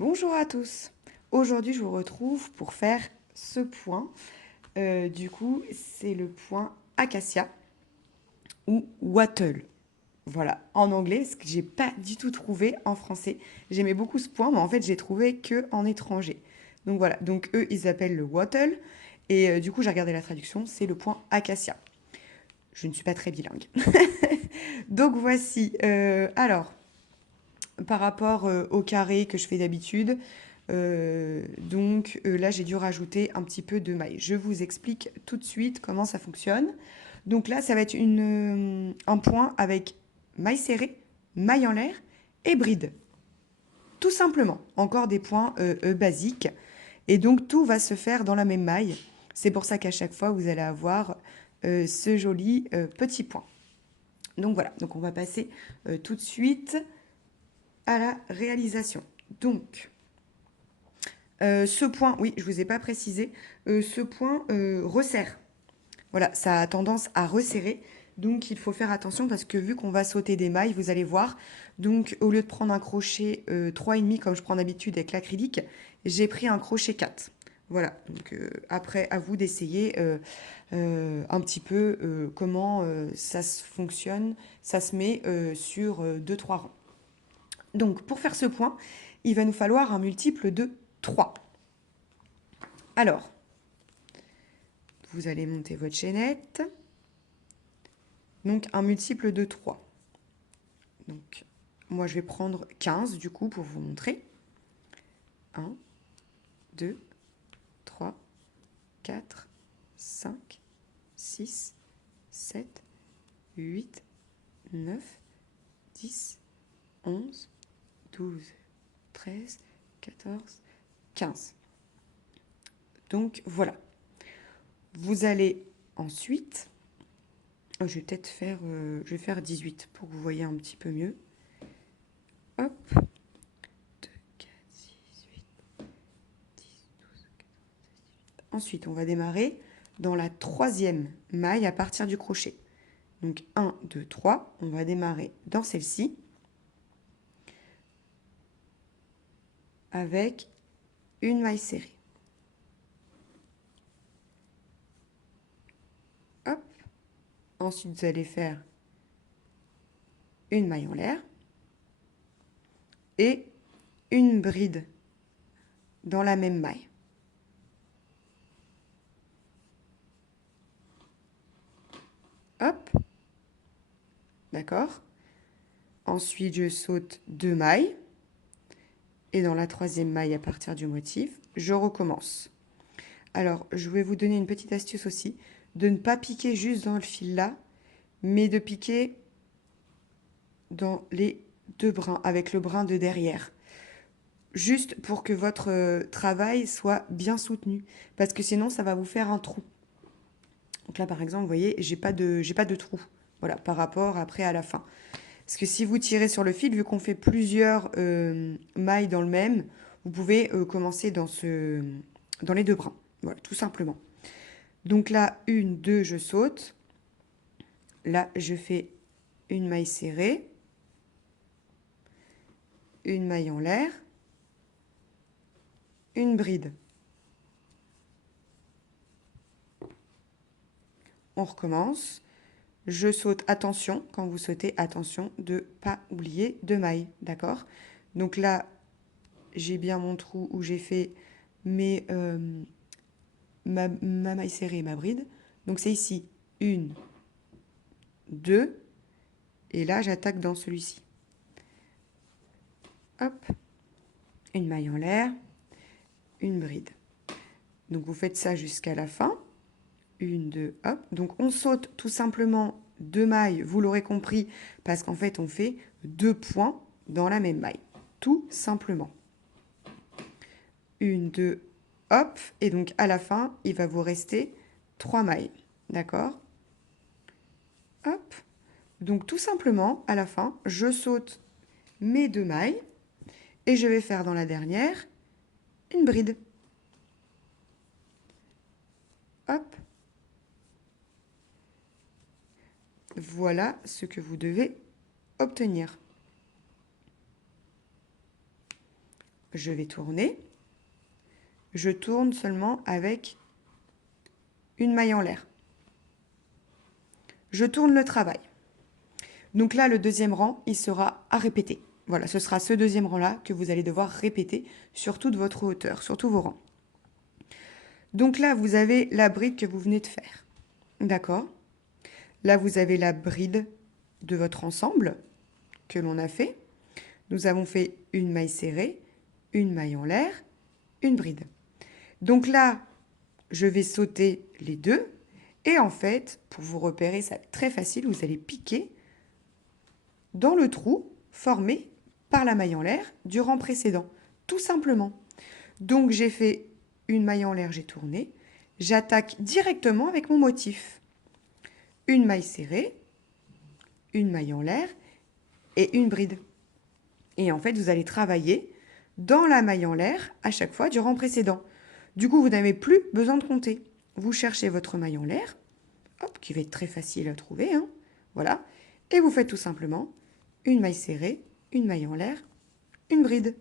Bonjour à tous. Aujourd'hui, je vous retrouve pour faire ce point. Du coup, c'est le point acacia ou wattle. Voilà, en anglais, parce que j'ai pas du tout trouvé en français. J'aimais beaucoup ce point, mais en fait, j'ai trouvé que en étranger. Donc voilà, donc eux, ils appellent le wattle. Et du coup, j'ai regardé la traduction, c'est le point acacia. Je ne suis pas très bilingue. Donc voici. Alors, par rapport au carré que je fais d'habitude. Là, j'ai dû rajouter un petit peu de maille. Je vous explique tout de suite comment ça fonctionne. Donc là, ça va être un point avec maille serrée, maille en l'air et bride. Tout simplement. Encore des points basiques. Et donc, tout va se faire dans la même maille. C'est pour ça qu'à chaque fois, vous allez avoir ce joli petit point. Donc voilà, donc on va passer tout de suite à la réalisation. Donc, ce point, oui, je ne vous ai pas précisé, ce point resserre. Voilà, ça a tendance à resserrer. Donc, il faut faire attention parce que vu qu'on va sauter des mailles, vous allez voir, donc au lieu de prendre un crochet 3,5 comme je prends d'habitude avec l'acrylique, j'ai pris un crochet 4. Voilà, donc après, à vous d'essayer un petit peu comment ça se fonctionne, ça se met sur 2-3 rangs. Donc, pour faire ce point, il va nous falloir un multiple de 3. Alors, vous allez monter votre chaînette. Donc, un multiple de 3. Donc, moi, je vais prendre 15 du coup pour vous montrer. 1, 2, 3, 4, 5, 6, 7, 8, 9, 10, 11, 12, 13, 14, 15. Donc, voilà. Vous allez ensuite... je vais peut-être faire, je vais faire 18 pour que vous voyez un petit peu mieux. Hop. 2, 4, 6, 8, 10, 12, 14, 18. Ensuite, on va démarrer dans la troisième maille à partir du crochet. Donc 1, 2, 3. On va démarrer dans celle-ci avec une maille serrée. Hop. Ensuite, vous allez faire une maille en l'air et une bride dans la même maille. Hop. D'accord. Ensuite, je saute 2 mailles. Et dans la troisième maille, à partir du motif, je recommence. Alors, je vais vous donner une petite astuce aussi, de ne pas piquer juste dans le fil là, mais de piquer dans les deux brins, avec le brin de derrière. Juste pour que votre travail soit bien soutenu, parce que sinon, ça va vous faire un trou. Donc là, par exemple, vous voyez, j'ai pas de trou. Voilà, par rapport après à la fin. Parce que si vous tirez sur le fil, vu qu'on fait plusieurs mailles dans le même, vous pouvez commencer dans les deux brins. Voilà, tout simplement. Donc là, 1, 2, je saute. Là, je fais une maille serrée, une maille en l'air, une bride. On recommence. Je saute, attention, quand vous sautez, attention de ne pas oublier de mailles, d'accord? Donc là, j'ai bien mon trou où j'ai fait ma maille serrée et ma bride. Donc c'est ici, 1, 2, et là, j'attaque dans celui-ci. Hop, une maille en l'air, une bride. Donc vous faites ça jusqu'à la fin. 1, 2, hop. Donc on saute tout simplement 2 mailles, vous l'aurez compris, parce qu'en fait on fait 2 points dans la même maille. Tout simplement. 1, 2, hop. Et donc à la fin, il va vous rester 3 mailles. D'accord? Hop. Donc tout simplement, à la fin, je saute mes 2 mailles et je vais faire dans la dernière une bride. Hop. Voilà ce que vous devez obtenir. je vais tourner. Je tourne seulement avec une maille en l'air. Je tourne le travail. Donc là, le deuxième rang, il sera à répéter. Voilà, ce sera ce deuxième rang-là que vous allez devoir répéter sur toute votre hauteur, sur tous vos rangs. Donc là, vous avez la bride que vous venez de faire. D'accord? Là, vous avez la bride de votre ensemble que l'on a fait. Nous avons fait une maille serrée, une maille en l'air, une bride. Donc là, je vais sauter les deux. Et en fait, pour vous repérer, ça va être très facile, vous allez piquer dans le trou formé par la maille en l'air du rang précédent, tout simplement. Donc j'ai fait une maille en l'air, j'ai tourné, j'attaque directement avec mon motif. Une maille serrée, une maille en l'air et une bride. Et en fait, vous allez travailler dans la maille en l'air à chaque fois du rang précédent. Du coup, vous n'avez plus besoin de compter. Vous cherchez votre maille en l'air, hop, qui va être très facile à trouver, hein, voilà, et vous faites tout simplement une maille serrée, une maille en l'air, une bride.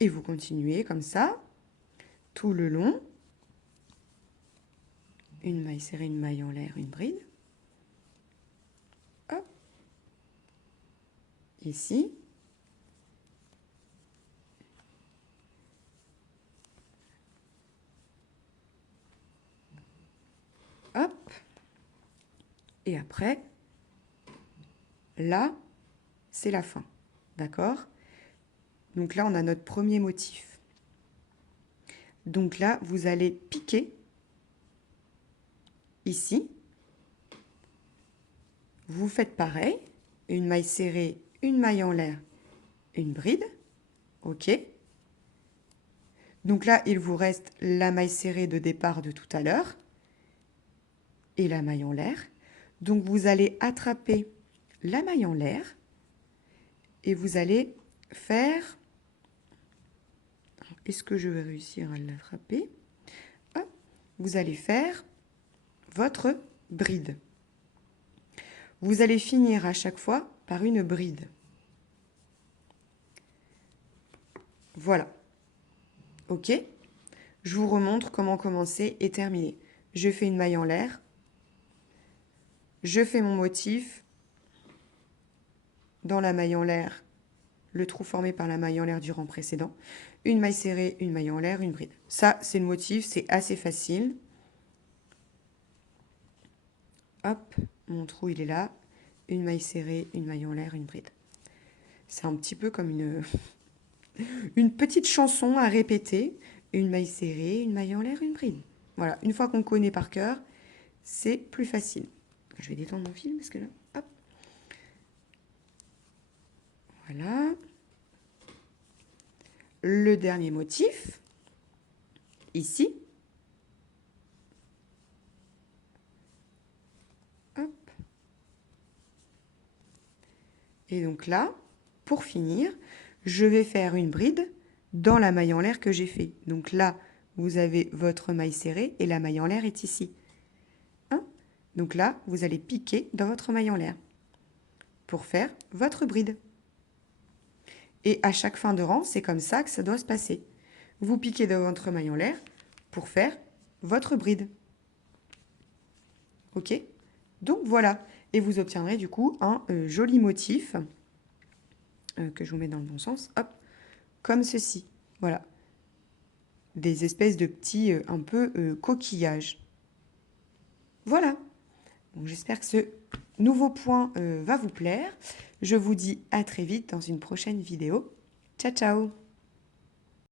Et vous continuez comme ça, tout le long. Une maille serrée, une maille en l'air, une bride. Hop. Ici. Hop. Et après, là, c'est la fin. D'accord? Donc là, on a notre premier motif. Donc là, vous allez piquer ici. Vous faites pareil. Une maille serrée, une maille en l'air, une bride. OK. Donc là, il vous reste la maille serrée de départ de tout à l'heure et la maille en l'air. Donc vous allez attraper la maille en l'air et vous allez faire... Est-ce que je vais réussir à l'attraper? Vous allez faire votre bride. Vous allez finir à chaque fois par une bride. Voilà. OK? Je vous remontre comment commencer et terminer. Je fais une maille en l'air. Je fais mon motif dans la maille en l'air, le trou formé par la maille en l'air du rang précédent. Une maille serrée, une maille en l'air, une bride. Ça, c'est le motif, c'est assez facile. Hop, mon trou, il est là. Une maille serrée, une maille en l'air, une bride. C'est un petit peu comme une petite chanson à répéter. Une maille serrée, une maille en l'air, une bride. Voilà, une fois qu'on connaît par cœur, c'est plus facile. Je vais détendre mon fil parce que là, hop. Voilà. Le dernier motif, ici. Hop. Et donc là, pour finir, je vais faire une bride dans la maille en l'air que j'ai fait. Donc là, vous avez votre maille serrée et la maille en l'air est ici. Hein? Donc là, vous allez piquer dans votre maille en l'air pour faire votre bride. Et à chaque fin de rang, c'est comme ça que ça doit se passer. Vous piquez dans votre maille en l'air pour faire votre bride. OK? Donc voilà. Et vous obtiendrez du coup un joli motif que je vous mets dans le bon sens. Hop, comme ceci. Voilà. Des espèces de petits un peu coquillages. Voilà. Donc j'espère que ce nouveau point va vous plaire. Je vous dis à très vite dans une prochaine vidéo. Ciao, ciao!